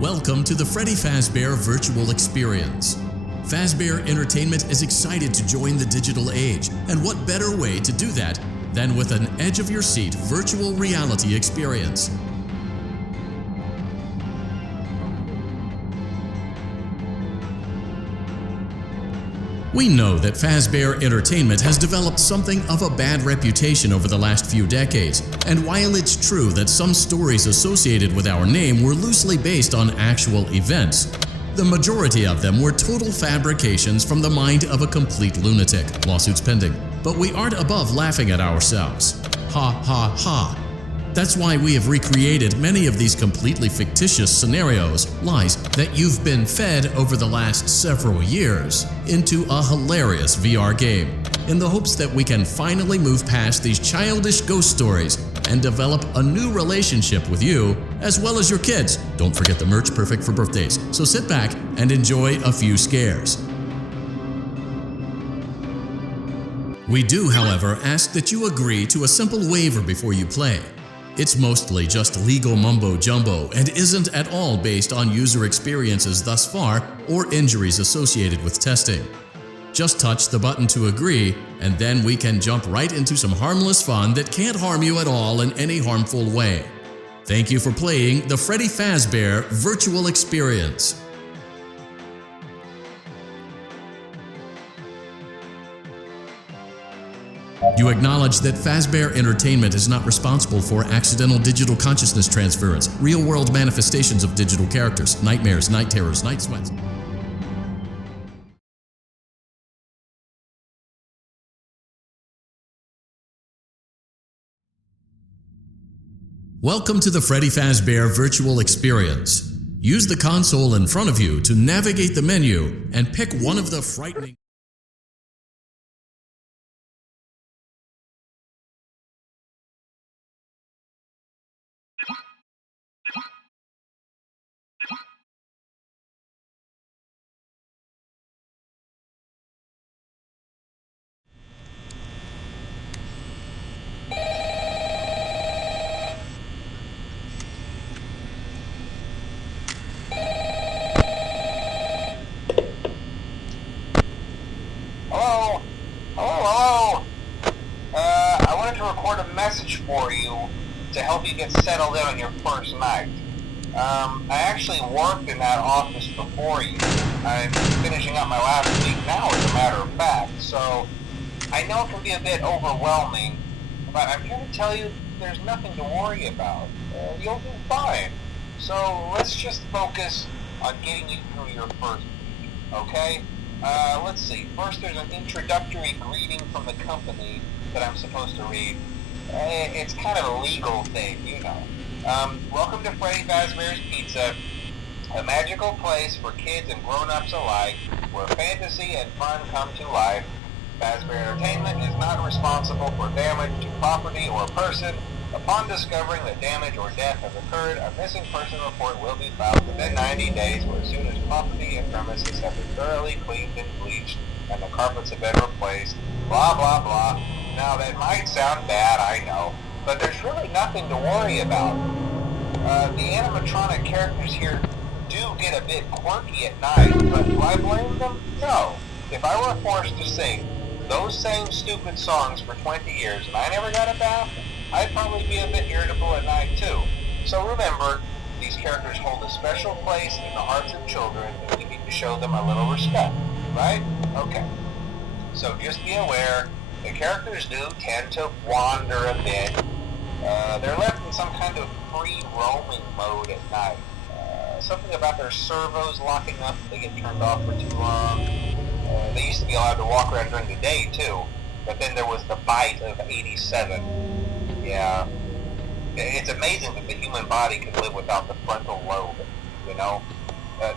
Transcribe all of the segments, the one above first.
Welcome to the Freddy Fazbear Virtual Experience. Fazbear Entertainment is excited to join the digital age, and what better way to do that than with an edge-of-your-seat virtual reality experience. We know that Fazbear Entertainment has developed something of a bad reputation over the last few decades, and while it's true that some stories associated with our name were loosely based on actual events, the majority of them were total fabrications from the mind of a complete lunatic, lawsuits pending. But we aren't above laughing at ourselves. Ha ha ha. That's why we have recreated many of these completely fictitious scenarios, lies that you've been fed over the last several years, into a hilarious VR game, in the hopes that we can finally move past these childish ghost stories and develop a new relationship with you, as well as your kids. Don't forget the merch, perfect for birthdays. So sit back and enjoy a few scares. We do, however, ask that you agree to a simple waiver before you play. It's mostly just legal mumbo-jumbo and isn't at all based on user experiences thus far or injuries associated with testing. Just touch the button to agree, and then we can jump right into some harmless fun that can't harm you at all in any harmful way. Thank you for playing the Freddy Fazbear Virtual Experience. You acknowledge that Fazbear Entertainment is not responsible for accidental digital consciousness transference, real-world manifestations of digital characters, nightmares, night terrors, night sweats. Welcome to the Freddy Fazbear Virtual Experience. Use the console in front of you to navigate the menu and pick one of the frightening for you to help you get settled in on your first night. I actually worked in that office before you. I'm finishing up my last week now, as a matter of fact, so I know it can be a bit overwhelming, but I'm here to tell you there's nothing to worry about. You'll do fine. So let's just focus on getting you through your first week, okay? Let's see. First, there's an introductory greeting from the company that I'm supposed to read. It's kind of a legal thing, you know. Welcome to Freddy Fazbear's Pizza, a magical place for kids and grown-ups alike, where fantasy and fun come to life. Fazbear Entertainment is not responsible for damage to property or person. Upon discovering that damage or death has occurred, a missing person report will be filed within 90 days, or as soon as property and premises have been thoroughly cleaned and bleached, and the carpets have been replaced, blah blah blah. Now that might sound bad, I know, but there's really nothing to worry about. The animatronic characters here do get a bit quirky at night, but do I blame them? No. If I were forced to sing those same stupid songs for 20 years and I never got a bath, I'd probably be a bit irritable at night too. So remember, these characters hold a special place in the hearts of children, and we need to show them a little respect, right? Okay. So just be aware, the characters do tend to wander a bit. They're left in some kind of free roaming mode at night. Something about their servos locking up if they get turned off for too long. They used to be allowed to walk around during the day too, but then there was the bite of 87. Yeah. It's amazing that the human body can live without the frontal lobe, you know?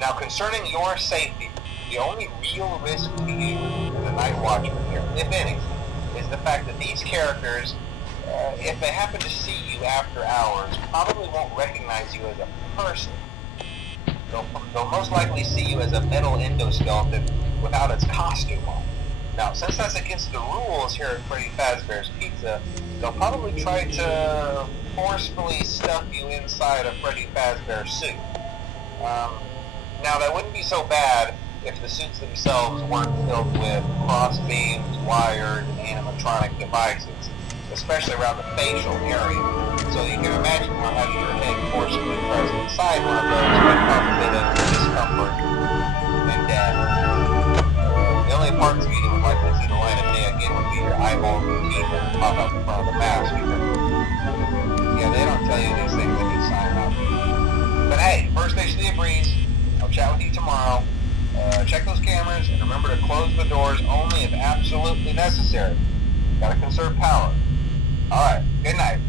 Now concerning your safety, the only real risk to you as a night watchman here, if any, is the fact that these characters, if they happen to see you after hours, probably won't recognize you as a person. They'll most likely see you as a metal endoskeleton without its costume on. Now, since that's against the rules here at Freddy Fazbear's Pizza, they'll probably try to forcefully stuff you inside a Freddy Fazbear suit. Now, that wouldn't be so bad if the suits themselves weren't filled with cross beams, wired, and animatronic devices, especially around the facial area. So you can imagine how having your head forcibly pressed inside one of those would cause a bit of discomfort and death. The only parts of you that would likely see the light of day again would be your eyeballs and teeth that would pop up in front of the mask. Yeah, they don't tell you these things when you sign up. But hey, first station of the breeze. I'll chat with you tomorrow. Check those cameras and remember to close the doors only if absolutely necessary. Gotta conserve power. Alright, good night.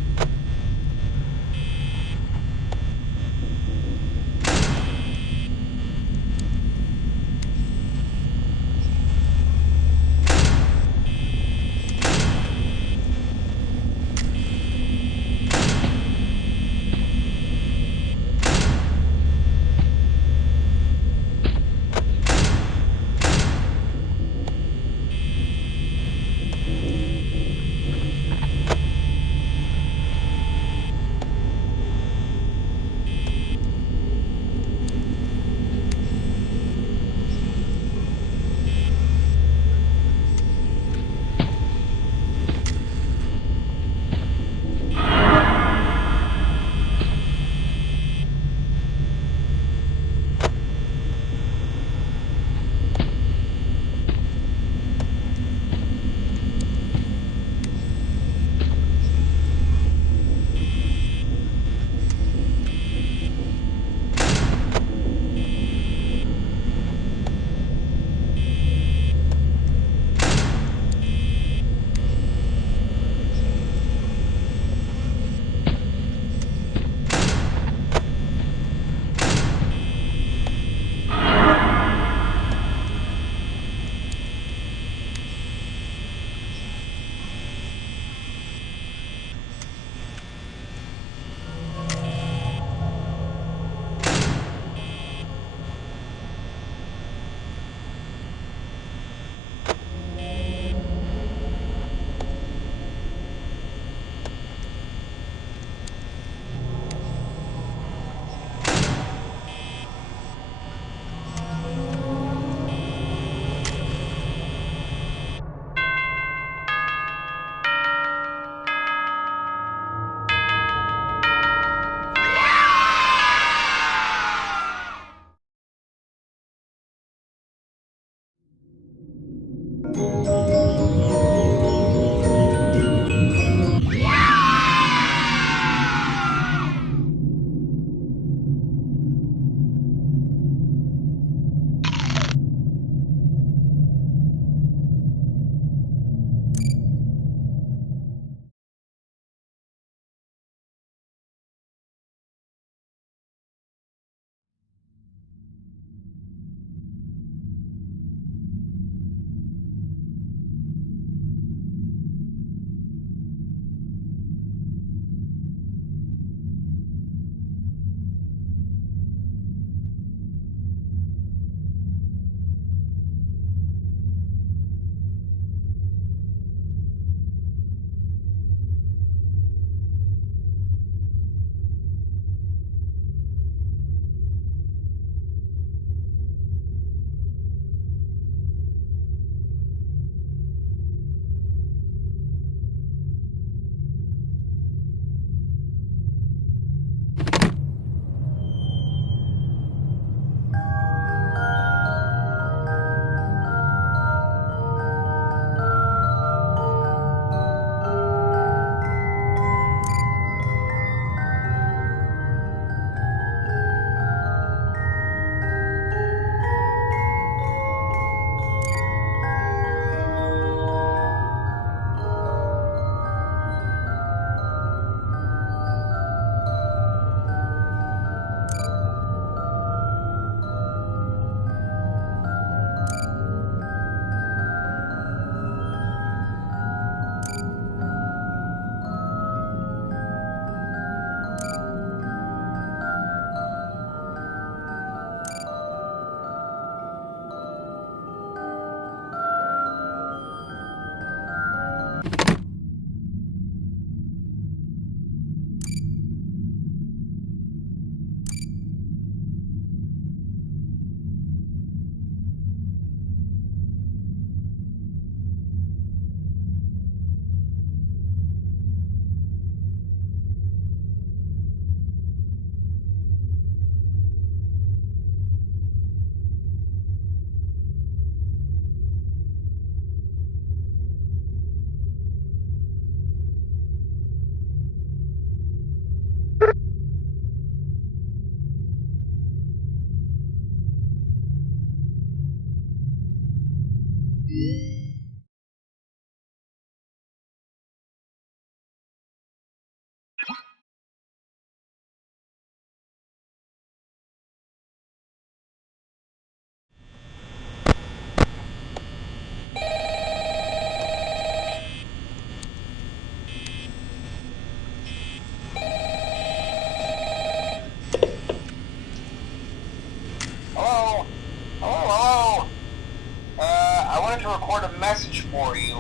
wanted to record a message for you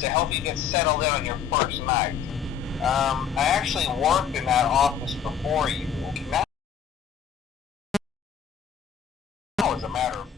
to help you get settled in on your first night. I actually worked in that office before you. Now, as a matter of